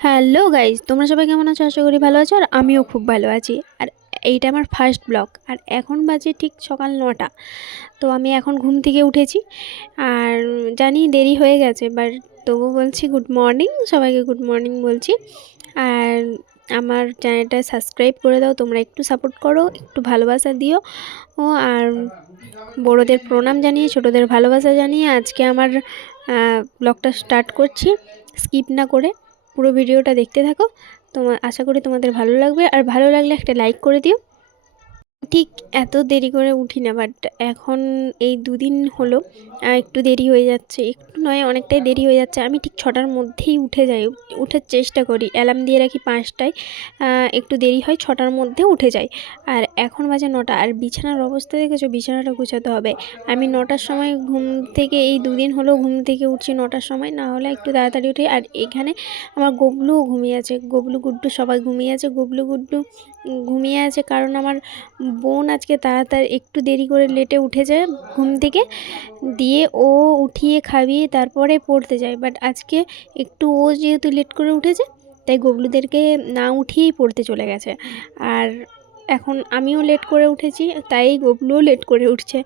Hello guys, তোমরা সবাই কেমন আছো? আশা করি ভালো আছো। আর আমিও খুব ভালো আছি। আর এইটা আমার ফার্স্ট ব্লগ। আর এখন বাজে ঠিক সকাল 9টা। তো আমি এখন ঘুম থেকে উঠেছি। আর জানি দেরি হয়ে গেছে, বাট তবু বলছি গুড মর্নিং, সবাইকে গুড মর্নিং বলছি। আর আমার চ্যানেলটা সাবস্ক্রাইব করে দাও, তোমরা একটু সাপোর্ট করো, একটু ভালোবাসা দিও। আর বড়োদের প্রণাম জানিয়ে, ছোটোদের ভালোবাসা জানিয়ে আজকে আমার ব্লগটা স্টার্ট করছি। স্কিপ না করে পুরো ভিডিওটা দেখতে থাকো। আশা করি তোমাদের ভালো লাগবে। আর ভালো লাগলে একটা লাইক করে দিও। ঠিক এত দেরি করে উঠি না, বাট এখন এই দুদিন হলো একটু দেরি হয়ে যাচ্ছে। একটু নয়, অনেকটাই দেরি হয়ে যাচ্ছে। আমি ঠিক 6টার মধ্যেই উঠে যাই, উঠার চেষ্টা করি। অ্যালার্ম দিয়ে রাখি 5টায়, একটু দেরি হয়, 6টার মধ্যে উঠে যাই। আর এখন বাজে 9টা। আর বিছানার অবস্থা দেখেছো? বিছানাটা গুছাতে হবে। আমি 9টার সময় ঘুম থেকে, এই দুদিন হলো ঘুম থেকে উঠছি 9টার সময়, না হলে একটু তাড়াতাড়ি উঠি। আর এখানে আমার গবলুও ঘুমিয়ে আছে, গবলু গুড্ডু সবাই ঘুমিয়ে আছে। গবলু গুড্ডু ঘুমিয়ে আছে কারণ আমার বোন আজকে তাড়াতাড়ি একটু দেরি করে লেটে উঠেছে ঘুম থেকে, দিয়ে ও উঠিয়ে খাইয়ে তারপরে পড়তে যায়। বাট আজকে একটু ও যেহেতু লেট করে উঠেছে, তাই গবলুদেরকে না উঠিয়েই পড়তে চলে গেছে। আর এখন আমিও লেট করে উঠেছি, তাই গবলুও লেট করে উঠছে।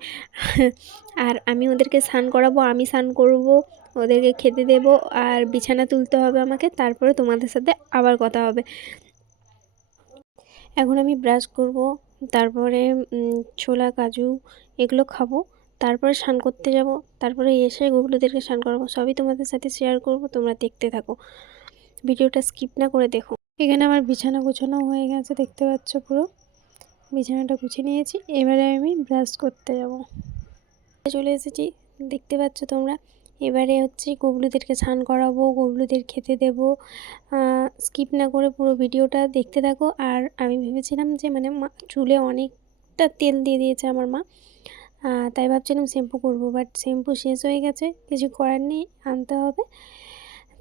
আর আমি ওদেরকে স্নান করাবো, আমি স্নান করব, ওদেরকে খেতে দেব, আর বিছানা তুলতে হবে আমাকে। তারপরে তোমাদের সাথে আবার কথা হবে। এখন আমি ব্রাশ করব, তারপরে ছোলা কাজু এগুলো খাবো, তারপরে স্নান করতে যাব, তারপরে এসে গুগলুদেরকে স্নান করাবো। সবই তোমাদের সাথে শেয়ার করব, তোমরা দেখতে থাকো, ভিডিওটা স্কিপ না করে দেখো। এখানে আমার বিছানা গুছানো হয়ে গেছে, দেখতে পাচ্ছ পুরো বিছানাটা গুছিয়ে নিয়েছি। এবারে আমি ব্রাশ করতে যাব, চলে এসেছি, দেখতে পাচ্ছ তোমরা। এবারে হচ্ছে গবলুদেরকে স্নান করাবো, গবলুদের খেতে দেবো। স্কিপ না করে পুরো ভিডিওটা দেখতে থাকো। আর আমি ভেবেছিলাম যে চুলে অনেকটা তেল দিয়ে দিয়েছে আমার মা, তাই ভাবছিলাম শ্যাম্পু করব, বাট শ্যাম্পু শেষ হয়ে গেছে, কিছু করার নেই, আনতে হবে,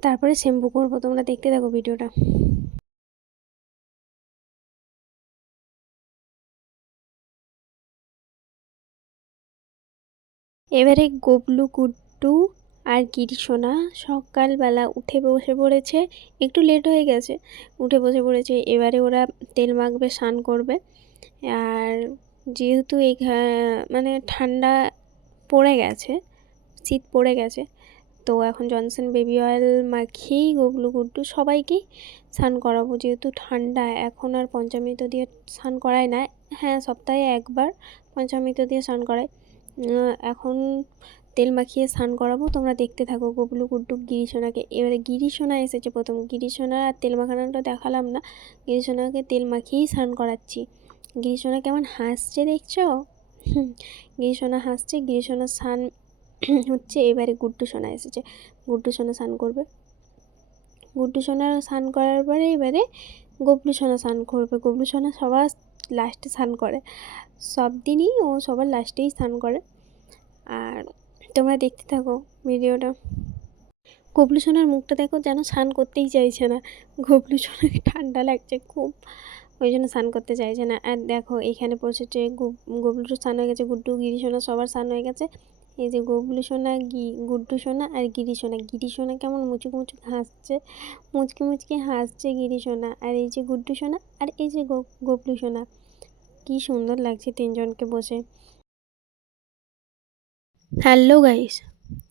তারপরে শ্যাম্পু করব। তোমরা দেখতে থাকো ভিডিওটা। এবারে গবলু গুড্ডু আর গিরিশোনা সকালবেলা উঠে বসে পড়েছে, একটু লেট হয়ে গেছে, উঠে বসে পড়েছে। এবারে ওরা তেল মাখবে, স্নান করবে। আর যেহেতু ঠান্ডা পড়ে গেছে, শীত পড়ে গেছে, তো এখন জনসন বেবি অয়েল মাখিয়েই গবলু গুড্ডু সবাইকেই স্নান করাবো। যেহেতু ঠান্ডা, এখন আর পঞ্চামৃত দিয়ে স্নান করায় না। হ্যাঁ, সপ্তাহে একবার পঞ্চামৃত দিয়ে স্নান করায়। এখন তেল মাখিয়ে স্নান করাবো, তোমরা দেখতে থাকো গবলু গুড্ডু গিরিশোনাকে। এবারে গিরিশোনা এসেছে প্রথম, গিরিশোনার আর তেল মাখানোটা দেখালাম না, গিরিশোনাকে তেল মাখিয়েই স্নান করাচ্ছি। গিরিশোনা কেমন হাসছে দেখছো? গিরিশোনা হাসছে, গিরিশোনার স্নান হচ্ছে। এবারে গুড্ডু সোনা এসেছে, গুড্ডু সোনা স্নান করবে। গুড্ডু সোনার স্নান করার পরে এবারে গবলু সোনা স্নান করবে। গবলু সোনা সবার লাস্টে স্নান করে, সব দিনই ও সবার লাস্টেই স্নান করে। আর তোমরা দেখতে থাকো ভিডিওটা। গবলু সোনার মুখটা দেখো, যেন স্নান করতেই চাইছে না। গবলু সোনাকে ঠান্ডা লাগছে খুব, ওই জন্য স্নান করতে চাইছে না। আর দেখো এখানে বসেছে, গবলু স্নান হয়ে গেছে, গুড্ডু গিরি সোনা সবার স্নান হয়ে গেছে। এই যে গবলু সোনা, গুড্ডু সোনা আর গিরি সোনা। গিরি সোনা কেমন মুচুক মুচুক হাসছে, মুচকি মুচকি হাসছে গিরি সোনা। আর এই যে গুড্ডু সোনা, আর এই যে গবলু সোনা, কি সুন্দর লাগছে তিনজনকে বসে। হ্যালো গাইস,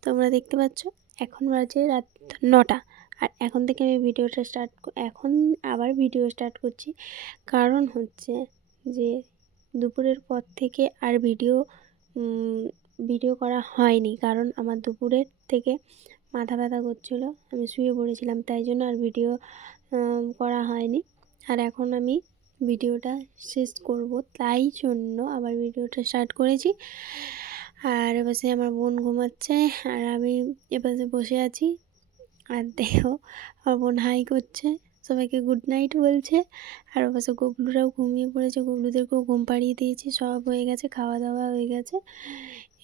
তোমরা দেখতে পাচ্ছ এখন বাজে রাত 9টা। আর এখন থেকে আমি এখন আবার ভিডিও স্টার্ট করছি। কারণ হচ্ছে যে দুপুরের পর থেকে আর ভিডিও করা হয়নি, কারণ আমার দুপুরের থেকে মাথা ব্যথা করছিলো, আমি শুয়ে পড়েছিলাম, তাই জন্য আর ভিডিও করা হয়নি। আর এখন আমি ভিডিওটা শেষ করব, তাই জন্য আবার ভিডিওটা স্টার্ট করেছি। আর এপাশে আমার বোন ঘুমাচ্ছে, আর আমি এপাশে বসে আছি। আর দেখো আমার বোন হাই করছে, সবাইকে গুড নাইট বলছে। আর ওপাশে গবলুরাও ঘুমিয়ে পড়েছে, গবলুদেরকেও ঘুম পাড়িয়ে দিয়েছি, সব হয়ে গেছে, খাওয়া দাওয়া হয়ে গেছে,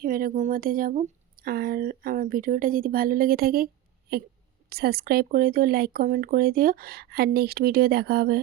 এবারে ঘুমাতে যাব। আর আমার ভিডিওটা যদি ভালো লেগে থাকে সাবস্ক্রাইব করে দিও, লাইক কমেন্ট করে দিও। আর নেক্সট ভিডিও দেখা হবে।